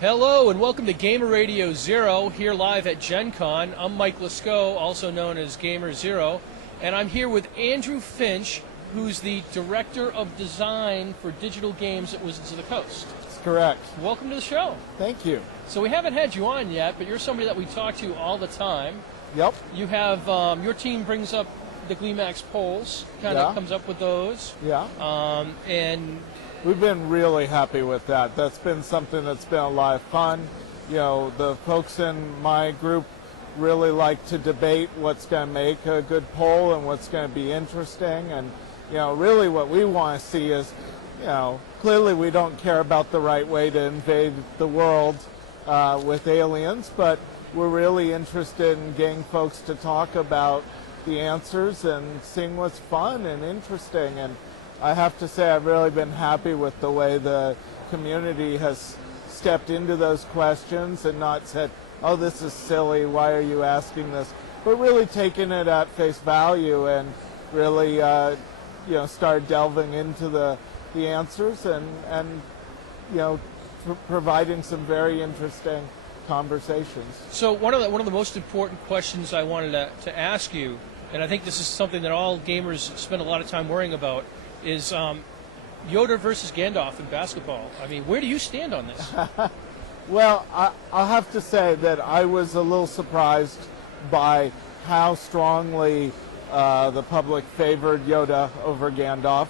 Hello and welcome to Gamer Radio Zero, here live at Gen Con. I'm Mike Lesko, also known as Gamer0, and I'm here with Andrew Finch, who's the Director of Design for Digital Games at Wizards of the Coast. That's correct. Welcome to the show. Thank you. So we haven't had you on yet, but you're somebody that we talk to all the time. Yep. You have, your team brings up the GleeMax polls, kind of comes up with those. Yeah. And we've been really happy with that. That's been something that's been a lot of fun. You know, the folks in my group really like to debate what's going to make a good poll and what's going to be interesting. And, you know, really what we want to see is, you know, clearly we don't care about the right way to invade the world with aliens, but we're really interested in getting folks to talk about the answers and seeing what's fun and interesting. And I have to say I've really been happy with the way the community has stepped into those questions and not said, oh, this is silly, why are you asking this? But really taken it at face value and really you know, started delving into the answers and you know, providing some very interesting conversations. so one of the most important questions I wanted to ask you, and I think this is something that all gamers spend a lot of time worrying about, is Yoda versus Gandalf in basketball. I mean, where do you stand on this? Well, I'll have to say that I was a little surprised by how strongly the public favored Yoda over Gandalf.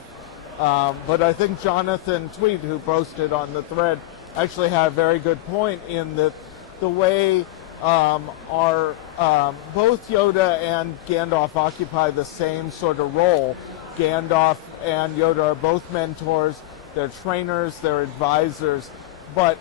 But I think Jonathan Tweet, who posted on the thread, actually had a very good point in that the way both Yoda and Gandalf occupy the same sort of role. Gandalf and Yoda are both mentors, they're trainers, they're advisors, but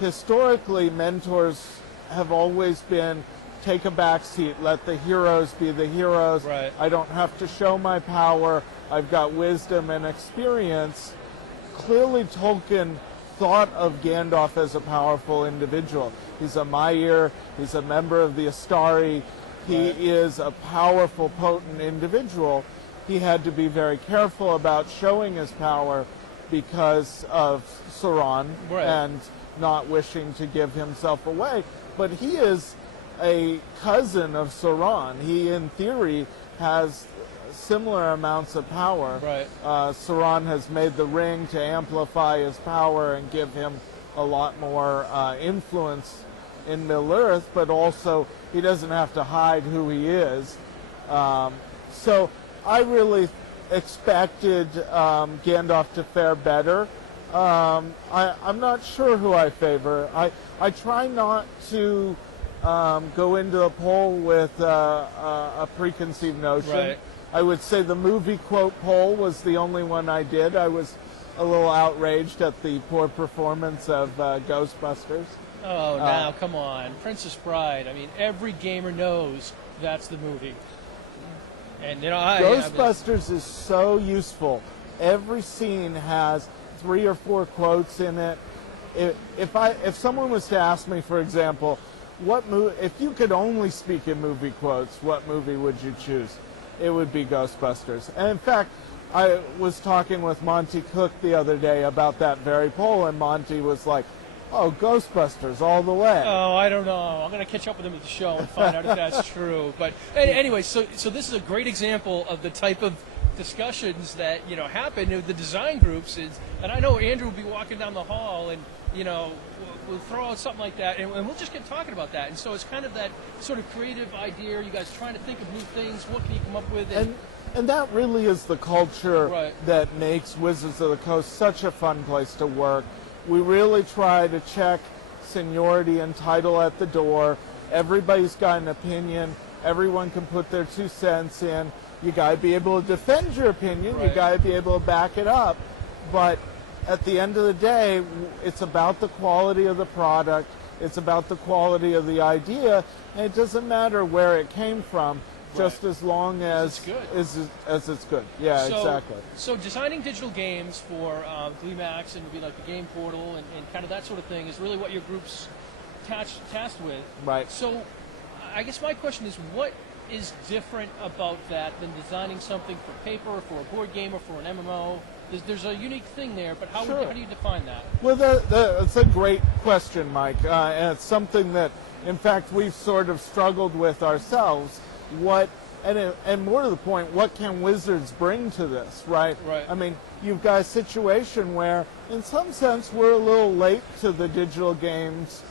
historically mentors have always been take a back seat, let the heroes be the heroes. Right. I don't have to show my power, I've got wisdom and experience. Clearly Tolkien thought of Gandalf as a powerful individual. He's a Maiar, he's a member of the Astari, he is a powerful, potent individual. He had to be very careful about showing his power because of Sauron and not wishing to give himself away. But he is a cousin of Sauron. He, in theory, has similar amounts of power. Right. Sauron has made the ring to amplify his power and give him a lot more influence in Middle-earth, but also he doesn't have to hide who he is. So I really expected Gandalf to fare better. I'm not sure who I favor. I try not to go into a poll with a preconceived notion. Right. I would say the movie quote poll was the only one I did. I was a little outraged at the poor performance of Ghostbusters. Oh, now, come on. Princess Bride. I mean, every gamer knows that's the movie. And, you know, Ghostbusters is so useful. Every scene has 3 or 4 quotes in it. If someone was to ask me, for example, if you could only speak in movie quotes, what movie would you choose? It would be Ghostbusters. And in fact, I was talking with Monty Cook the other day about that very poll, and Monty was like, oh, Ghostbusters all the way. Oh, I don't know. I'm going to catch up with him at the show and find out if that's true. But anyway, so this is a great example of the type of discussions that, you know, happen in the design groups. And I know Andrew will be walking down the hall and, you know, we'll throw out something like that, and we'll just get talking about that. And so it's kind of that sort of creative idea, you guys trying to think of new things, what can you come up with? And that really is the culture that makes Wizards of the Coast such a fun place to work. We really try to check seniority and title at the door. Everybody's got an opinion. Everyone can put their 2 cents in. You got to be able to defend your opinion. You got to be able to back it up. But at the end of the day, it's about the quality of the product. It's about the quality of the idea. And it doesn't matter where it came from, just as long as it's good. Yeah, exactly. So designing digital games for GleeMax and be like the game portal and kind of that sort of thing is really what your group's tasked with. Right. So I guess my question is, what is different about that than designing something for paper, for a board game, or for an MMO? There's a unique thing there, but how Sure. how do you define that? Well, that's a great question, Mike, and it's something that, in fact, we've sort of struggled with ourselves. And more to the point, what can Wizards bring to this, right? Right. I mean, you've got a situation where, in some sense, we're a little late to the digital games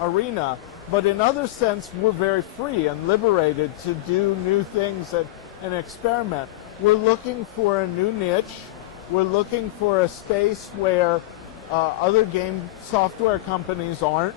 arena, but in other sense, we're very free and liberated to do new things and experiment. We're looking for a new niche. We're looking for a space where other game software companies aren't.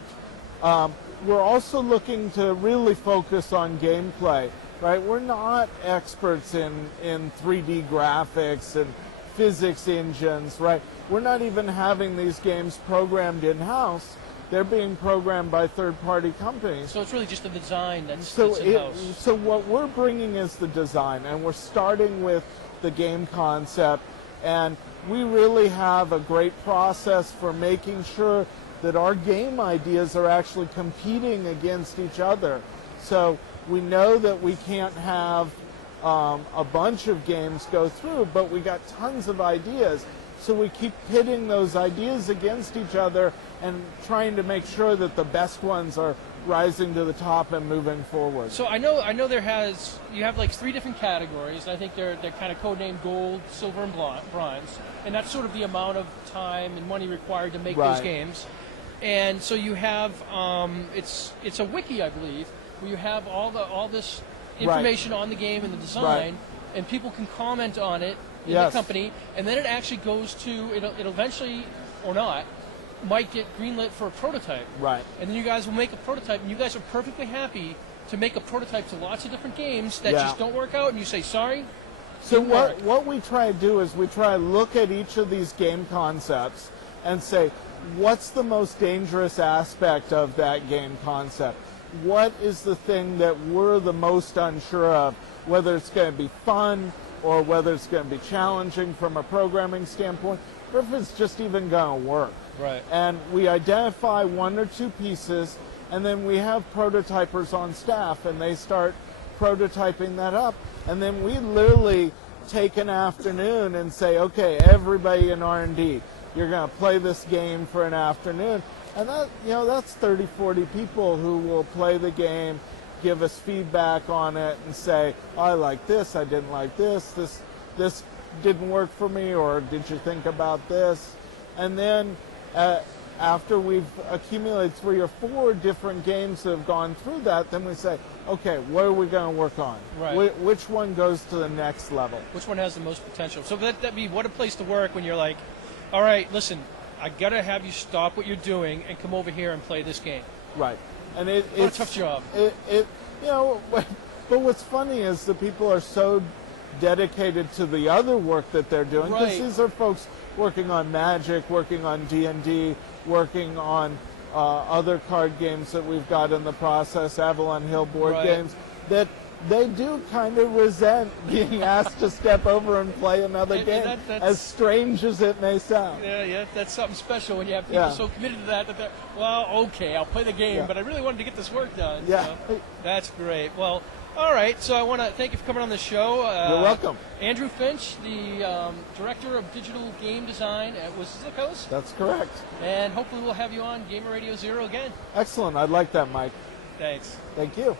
We're also looking to really focus on gameplay, right? We're not experts in 3D graphics and physics engines, right? We're not even having these games programmed in-house. They're being programmed by third-party companies. So it's really just the design that's So in-house. so what we're bringing is the design, and we're starting with the game concept, and we really have a great process for making sure that our game ideas are actually competing against each other. So we know that we can't have a bunch of games go through, but we got tons of ideas. So we keep pitting those ideas against each other and trying to make sure that the best ones are rising to the top and moving forward. So I know you have like 3 different categories. I think they're kind of codenamed gold, silver, and bronze, and that's sort of the amount of time and money required to make those Right. games. And so you have it's a wiki, I believe, where you have all this information on the game and the design, Right. and people can comment on it in Yes. the company, and then it actually goes to it'll eventually or not might get greenlit for a prototype. Right. And then you guys will make a prototype, and you guys are perfectly happy to make a prototype to lots of different games that Yeah. just don't work out, and you say, sorry. So didn't work. what we try to do is we try to look at each of these game concepts and say, what's the most dangerous aspect of that game concept? What is the thing that we're the most unsure of, whether it's going to be fun or whether it's going to be challenging from a programming standpoint, or if it's just even going to work. Right. And we identify 1 or 2 pieces, and then we have prototypers on staff, and they start prototyping that up. And then we literally take an afternoon and say, okay, everybody in R&D, you're going to play this game for an afternoon. And that, that's 30, 40 people who will play the game, give us feedback on it, and say, oh, I like this, I didn't like this didn't work for me, or did you think about this? And then after we've accumulated 3 or 4 different games that have gone through that, then we say, okay, what are we going to work on? Right. Which one goes to the next level? Which one has the most potential? So that'd be what a place to work when you're like, all right, listen, I got to have you stop what you're doing and come over here and play this game. Right. And What it's a tough job. But what's funny is that people are so dedicated to the other work that they're doing, because Right. these are folks working on Magic, working on D&D, working on other card games that we've got in the process, Avalon Hill board Right. games, that they do kind of resent being asked to step over and play another And game, that's- as strange as it may sound. Yeah, that's something special when you have people Yeah. so committed to that they're, well, okay, I'll play the game, Yeah. but I really wanted to get this work done. Yeah. So that's great. Well, all right, so I want to thank you for coming on the show. You're welcome. Andrew Finch, the Director of Digital Game Design at Wizards of the Coast, That's correct. and hopefully we'll have you on Gamer Radio Zero again. Excellent. I'd like that, Mike. Thanks. Thank you.